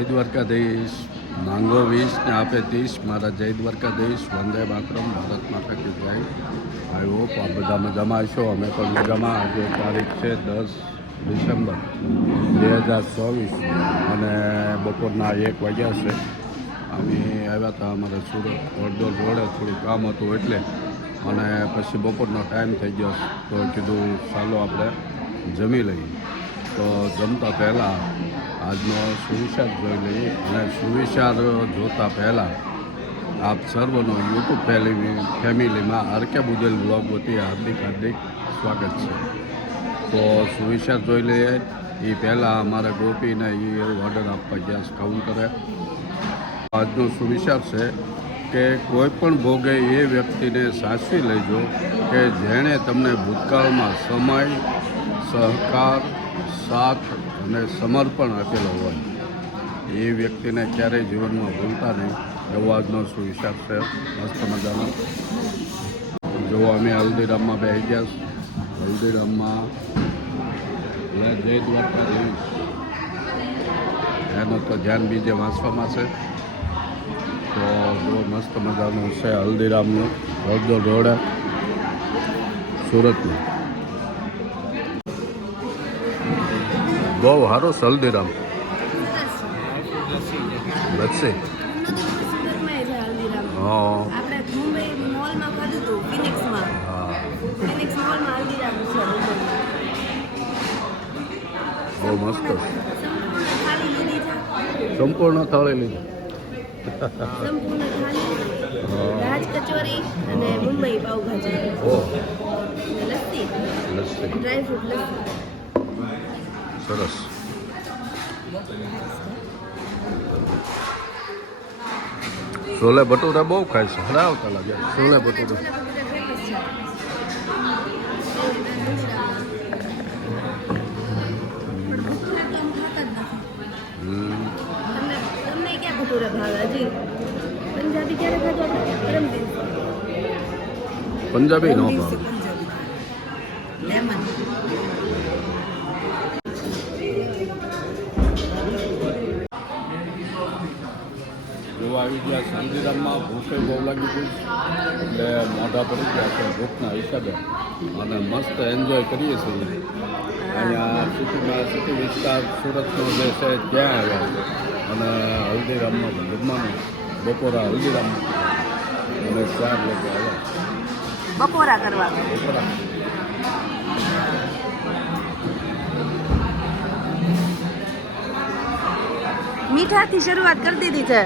જય દ્વારકાધીશ. માંગો 20 ને આપે 30. મારા જય દ્વારકાધીશ. વંદે માતરમ. ભારત માતા કી જય. આઈ હોપ આ બધા મજામાં હશો. અમે પણ મજામાં. આજે તારીખ છે 10 ડિસેમ્બર 2024 અને બપોરના 1 વાગ્યા છે. અમે આવ્યા હતા અમારે સુરત વડોદ રોડે થોડું કામ હતું એટલે, અને પછી બપોરનો ટાઈમ થઈ ગયો તો કીધું ચાલો આપણે જમી લઈએ. તો જમતા પહેલાં આજનો સુવિચાર જોઈ લઈએ, અને સુવિચાર જોતા પહેલાં આપ સર્વનો યુટ્યુબ ફેમિલીમાં આરકે બુદેલ બ્લોગ વતી હાર્દિક સ્વાગત છે. તો સુવિચાર જોઈ લઈએ એ પહેલાં અમારા ગોપીને એ ઓર્ડર આપવા ગયા છે કાઉન્ટરે. આજનો સુવિચાર છે કે કોઈ પણ ભોગે એ વ્યક્તિને સાચવી લેજો કે જેણે તમને ભૂતકાળમાં સમય, સહકાર, સાથ અને સમર્પણ આપેલો હોય. એ વ્યક્તિને ક્યારેય જીવનમાં ભૂલતા નહીં, એવો આજનો સુવિચાર છે. મસ્ત મજાનો. જો અમે હલ્દીરામમાં બેસી ગયા. હલ્દીરામમાં જય દ્વારકાધીશ એનો તો ધ્યાન બીજે વાંચવામાં છે. તો જો મસ્ત મજાનું છે હલ્દીરામનું, વડોદ રોડ સુરતનું. બહુ સારું છે હલ્દીરામ. લસ્સી હા બહુ મસ્ત. સંપૂર્ણ થાળી લીધી. રાજ કચોરી અને મુંબઈ પાવભાજી. Lassi dry fruit lassi. સરસ. છોલે ભટુરા બહુ ખાય છે. હરાવતા લાગે છોલે ભટુરા. તમને ક્યાં ભટુરા ભાવે? હજી પંજાબી ક્યારે ખાધું આપણે? પરમ દિવસે. પંજાબી નો ભાવે. લેમન. જો આવી ગયા શાંતિધામમાં. ભૂખે બહુ લાગી ગઈ એટલે મોઢા પડી ગયા છે ભૂખના હિસાબે, અને મસ્ત એન્જોય કરીએ છીએ. અહીંયા સિટી વિસ્તાર સુરતનો જે છે ત્યાં આવ્યા છે, અને હલ્દીરામમાં જમવાનું બપોરા હલ્દીરામમાં અને 4 લોકો આવ્યા બપોરા કરવા. બપોરા. મીઠાથી શરૂઆત કરી દીધી છે,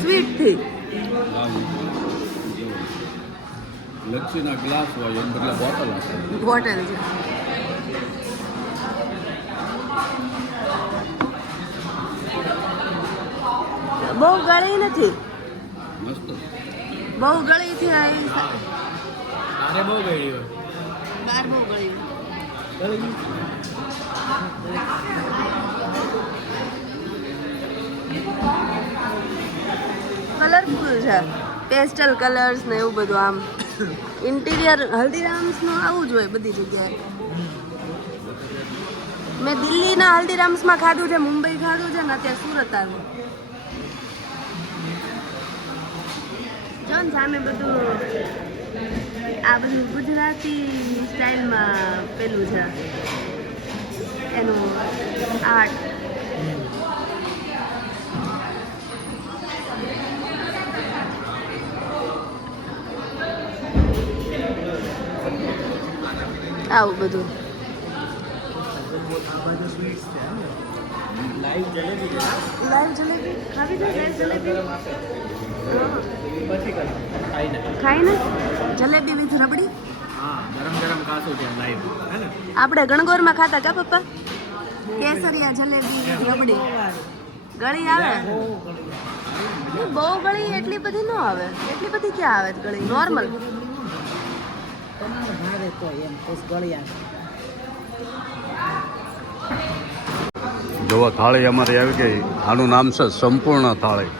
સ્વીટથી. લચ્છીના ગ્લાસ હોય એમ બદલે બોટલ હશે. બોટલ છે. બહુ ગળી નથી. મસ્ત. બહુ ગળી છે. તારે બહુ ગળી હોય. બાર બહુ ગળી. કલરફુલ છે, પેસ્ટલ કલર્સ ને એવું બધું. આમ ઇન્ટિરિયર હલ્દીરામ્સનું આવું જ હોય બધી જગ્યાએ. મેં દિલ્હીના હલ્દીરામ્સમાં ખાધું છે, મુંબઈ ખાધું છે ને અત્યારે સુરત આવ્યું. જો ને સામે બધું આ બધું ગુજરાતી સ્ટાઇલમાં પેલું છે એનું આર્ટ. આવું બધું. લાઈવ જલેબી ખાવી છે? લાઈવ જલેબી ખાઈને ખાઈને જલેબી વિથ રબડી. હા, ગરમ કાસું છે લાઈવ, હે ને? આપણે ગણગોરમાં ખાતા કા પપ્પા? કેસરિયા જલેબી રબડી. ગળી આવે? બહુ ગળી એટલી બધી ન આવે. એટલી બધી ક્યાં આવે ગળી? નોર્મલ. જોવા થાળી અમારી આવી ગઈ. આનું નામ છે સંપૂર્ણ થાળી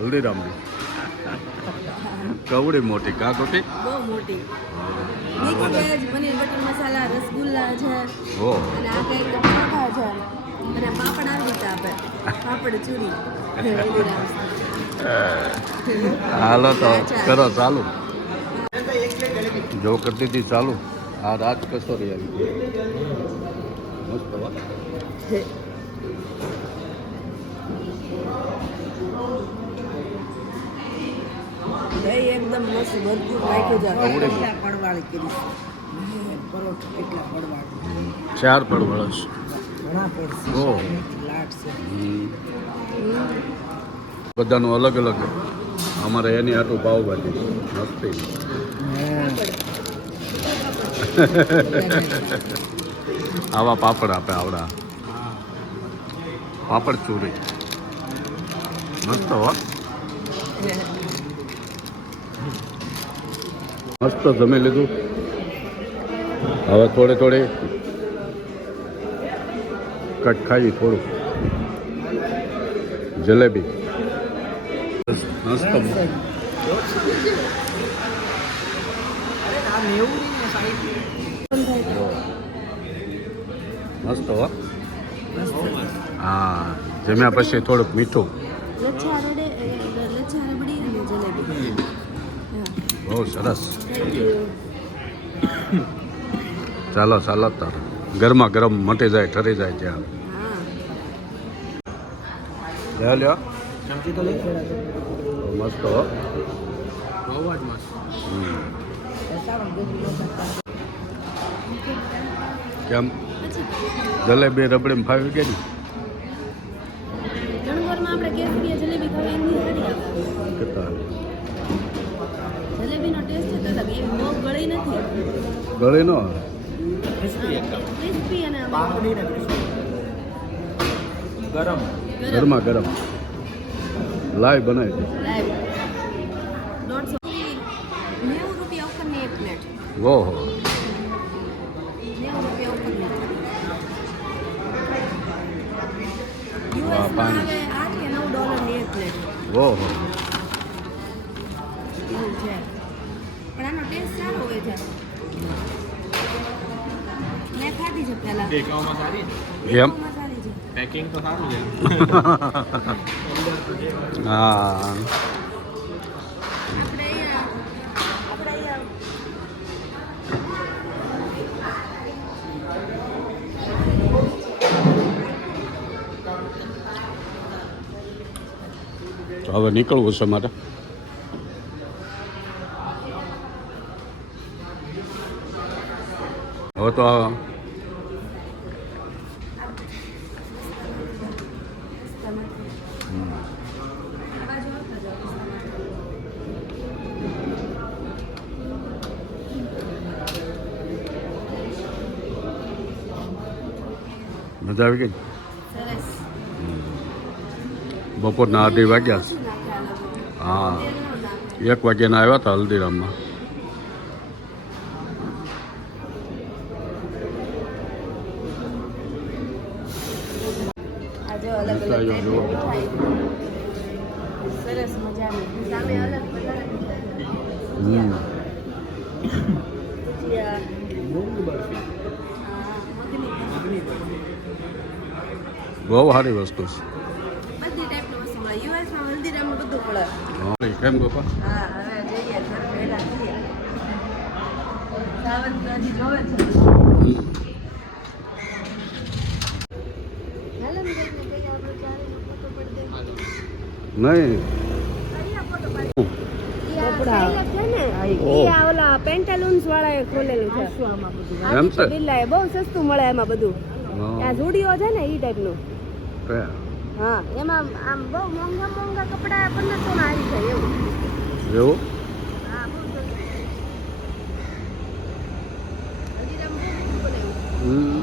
હલ્દીરામની. કવડી મોટી કા ગોટી. બહુ મોટી. મિક્સ વેજ, પનીર બટર મસાલા, રસગુલ્લા છે. ઓ અને આ કંઈક પરોઠા છે. અને પાપડ આવી રીતે આપે પાપડ ચૂરી હલ્દીરામ્સ. હાલો તો કરો ચાલુ જો કરતી હતી ચાલુ આ રાજ કસોરી આવી ગઈ મસ્ત હો. દહીં એકદમ મસ્ત ભરપૂર નાખ્યું છે. આવડે છે. એટલા પડવાળી કરી છે. પરોઠા એટલા પડવાળી. 4 પડવળ છે. ઘણા પડશે. ઓહ. લાટ છે. બધાનું અલગ અલગ અમારે એની આટલું પાવભાજી મસ્તી આવા પાપડ આપે આવડા પાપડ ચોરી મસ્ત હો મસ્ત જમી લીધું હવે થોડે થોડે કટ ખાઈ થોડું જલેબી મસ્ત મસ્ત હો હા જમ્યા પછી થોડુંક મીઠું લચ્છા રબડી અને જલેબી. બહુ સરસ ચાલો ચાલો તાર ગરમા ગરમ મટી જાય ઠરી જાય ત્યાં લ્યો લ્યો ચમચી તો લઈ મસ્ત હો બહુ જ મસ્ત. કેમ જલેબી રબડી ફાવી ગઈ ને ઘણીવારમાં આપણે કેસરીયા જલેબી ખાવી એની સારી આવે. કેટલા જલેબીનો ટેસ્ટ જ અલગ એવી બહુ ગળી નથી ગળી નો આવે ક્રિસ્પી એકદમ. ક્રિસ્પી અને પાપડી ને ક્રિસ્પી. ગરમ. ગરમા ગરમ લાઈવ બનાવી દે લાઈવ 190 રૂપિયા ઉપરની એક પ્લેટ. ઓહો 90 રૂપિયા ઉપરની. વાહ, યુએસમાં પાણી. હવે 8 કે 9 ડોલરની એક પ્લેટ ઓહો એવું છે. પણ આનો ટેસ્ટ સારો હોય છે. મેં ખાધી છે પહેલા. દેખાવમાં સારી છે. એમ સારી છે. પેકિંગ તો સારું છે. હા આપણે અહીંયા તો હવે નીકળવું છે મારે હવે તો મજા આવી ગઈ સરસ. બપોરના 2:30 વાગ્યા છે શું નાખે આ લોકો? હા તેલ ન નાખે. 1 વાગ્યાના આવ્યા હતા હલ્દીરામમાં આ જો અલગ અલગ મીઠાઈઓ ટાઈપની જુઓ. મીઠાઈ. સરસ મજાની. સામે અલગ વધારે મીઠાઈ. હમ ભજીયા. મૂંગ બરફી. હા, મગની. મગની બરફી. બહુ સારી વસ્તુ છે બધી ટાઈપની વસ્તુ મળે. યુએસમાં હલ્દીરામમાં બધું મળે. હા, કેમ ગોપા હા હવે જઈએ ઘર ભેગા થઈએ. સાવન તો હજી જોવે છે. હાલો ને ઘરને ભેગા આપણે ચાલીને ફોટો પડી દઈએ. નહીં કયા ફોટો પાડી? કપડાં. ઈ આ ઓલા પેન્ટાલૂન્સ વાળાએ ખોલેલું છે. એમ છે? બિરલાએ બહુ સસ્તું મળે એમાં બધું. હા. આ ઝુડિયો છે ને ઈ ટાઈપનું. કયા? હા એમાં આમ બહુ મોંઘા મોંઘા કપડા 1500 ના આવી જાય એવું. એવું હા બહુ સસ્તું. હલ્દીરામ બહુ મોટું બનાવ્યું. હમ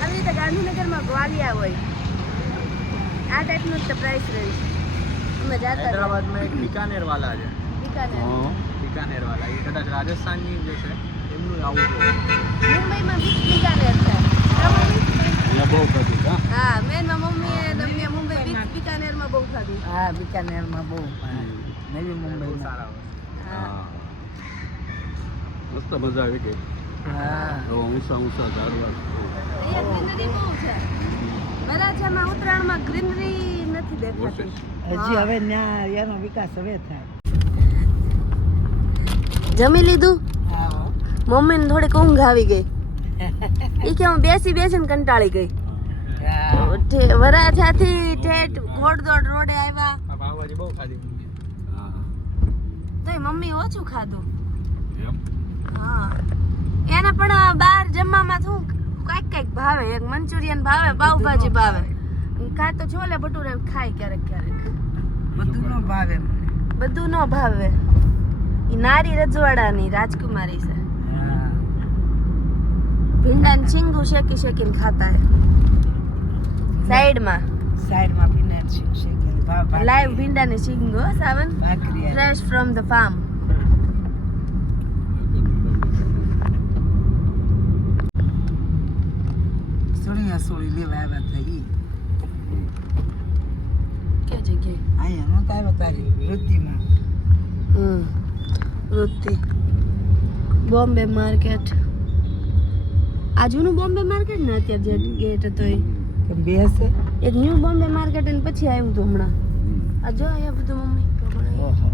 આવી રીતે ગાંધીનગરમાં ગ્વાલિયા હોય આ ટાઈપનું જ પ્રાઇસ રેન્જ. અમે જાતા હતા. હૈદરાબાદમાં એક બિકાનેર વાલા છે. બિકાનેર. હા. બિકાનેર વાલા એ કદાચ રાજસ્થાનની જે છે એમનું આવું છે. મુંબઈમાં બિકાનેર છે. બરાબર? અહીંયા બહુ બધી હા હા મેનમાં મમ્મીએ તમને મુંબઈ બિકાનેરમાં બહુ ખાધું. હા બિકાનેરમાં બહુ નવી બહુ મુંબઈમાં સારા હોય. હા મસ્ત મજા આવી ગઈ હા ઊંચા ઊંચા ઝાડવા અહીંયા ગ્રીનરી બહુ છે. વરાછામાં ઉત્તરાયણમાં ગ્રીનરી નથી દેખાતી. હજી હવે ત્યાં એનો વિકાસ હવે થાય. જમી લીધું? હા હો. મમ્મીને થોડીક ઊંઘ આવી ગઈ. ઈ કે હું બેસી બેસીને કંટાળી ગઈ. હા. વરાછાથી ઠેઠ ઘોડદોડ રોડે આવ્યા આ પાવભાજી બહુ ખાધી તોય મમ્મી ઓછું ખાધું. એમ હા એને પણ બહાર જમવામાં શું કાંઈક ભાવે. એક મંચુરિયન ભાવે, પાવભાજી ભાવે, કાં તો છોલે ભટુરે ખાય ક્યારેક ક્યારેક. બધું નો ભાવે મને. બધું ન ભાવે. ઈ નારી રજવાડાની રાજકુમારી છે. હા. ભીંડાને છીંગું શેકી શેકીને ખાતા હે સાઈડમાં. સાઈડમાં પીનાર છે શેકેલી ભાવ લાઈવ ભીંડાની છીંગું હો સાવન, ભાખરી આવે. Fresh from the farm. સોળિયા સોળી લેવા આવ્યા હતા ઈ. કે જગ્યાએ? અહીંયા નહોતા આવ્યા તારી વૃદ્ધિમાં. વૃત્તિ બોમ્બે માર્કેટ. આ જૂનું બોમ્બે માર્કેટ ને અત્યારે જે ગેટ હતો એ કે બેસે. એક ન્યૂ બોમ્બે માર્કેટ અને પછી આવ્યું હતું હમણાં. આ જો અહીંયા બધું મમ્મી ઓહો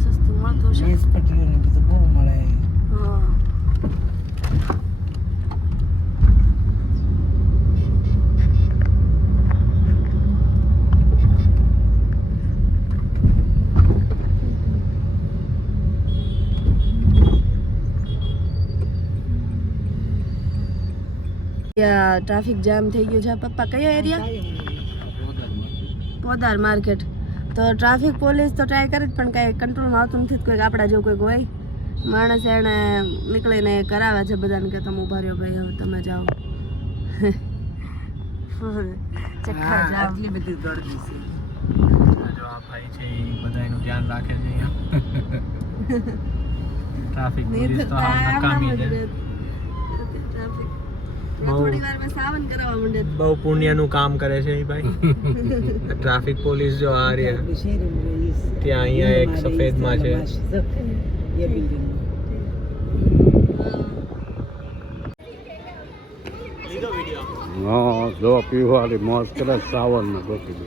સસ્તું મળતું છે. મેસ પટરીઓ ને બધું બહુ મળે. હા ટ્રાફિક જામ થઈ ગયું છે. પપ્પા કયો એરિયા? પોદાર માર્કેટ. તો ટ્રાફિક પોલીસ તો ટ્રાય કરી જ પણ કાંઈ કંટ્રોલમાં આવતું નથી. કોઈક આપણા જો કોઈક હોય માણસ એને નીકળીને કરાવે છે બધાને કે તમે ઉભા રહ્યો ભાઈ, હવે તમે જાઓ. ચક્કર હા, જામ. આટલી બધી દોડતી છે. જો આ ભાઈ છે એ બધાનું ધ્યાન રાખે છે ટ્રાફિક પોલીસ તો આમ નકામી છે. થોડી વારમાં સાવન કરાવવા માંડે. બહુ પુણ્યનું કામ કરે છે એ ભાઈ. ટ્રાફિક પોલીસ જો આ રહ્યા આપણી શેરીમાં રહી છે. ત્યાં અહીંયા એક સફેદમાં છે. એ બિલ્ડિંગ. હા જો પીહુ વાળી મોજ કરે સાવન ને ગોપી.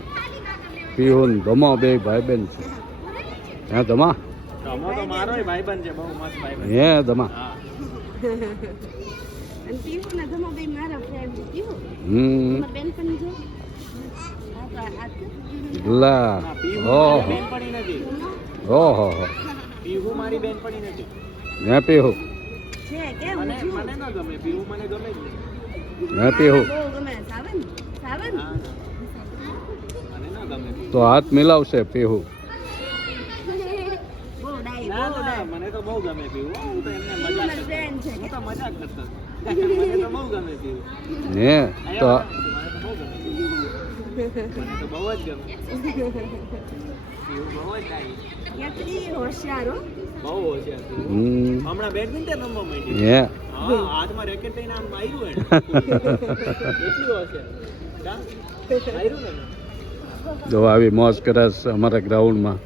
પીહુ ને ધમા બે ભાઈ બેન છે. હે ધમા? તો મારો ભાઈબંધ છે, બહુ મસ્ત ભાઈબંધ. હે ધમા? અને પીહુ ને ધમા બે મારા ફ્રેન્ડ છે. પીહુ તમારી બેનપણી છે? લા ઓહો બેનપણી નથી. ઓહો પીહુ મારી બેનપણી નથી. હે પીહુ? છે કેમ મને છું? મને ન ગમે પીહુ, મને ગમે જ નહીં. હે પીહુ? બહુ ગમે સાવન. સાવન મને ન ગમે પીહુ. તો હાથ મિલાવશે પીહુ. બહુ ડાઈ ના બહુ ના ડાઈ. મને તો બહુ ગમે પીહુ. હું તો એમને મજાક મારા કરતો. ફ્રેન્ડ છે. હું તો મજાક કરતો. મને તો બહુ ગમે પીહુ. હે તો મને તો બહુ ગમે પીહુ. મને તો બહુ જ ગમે પીહુ. બહુ જ ડાઈ. કેટલી હોશિયાર હો. બહુ હોશિયાર પીહુ. હમણાં બેડમિન્ટન રમવા માંડી. હે હા, હાથમાં રેકેટ લઈને આમ માર્યું એને. એટલી હોશિયાર. કા? માર્યું ને મેં. જો આવી મોજ કરે છે અમારા ગ્રાઉન્ડમાં.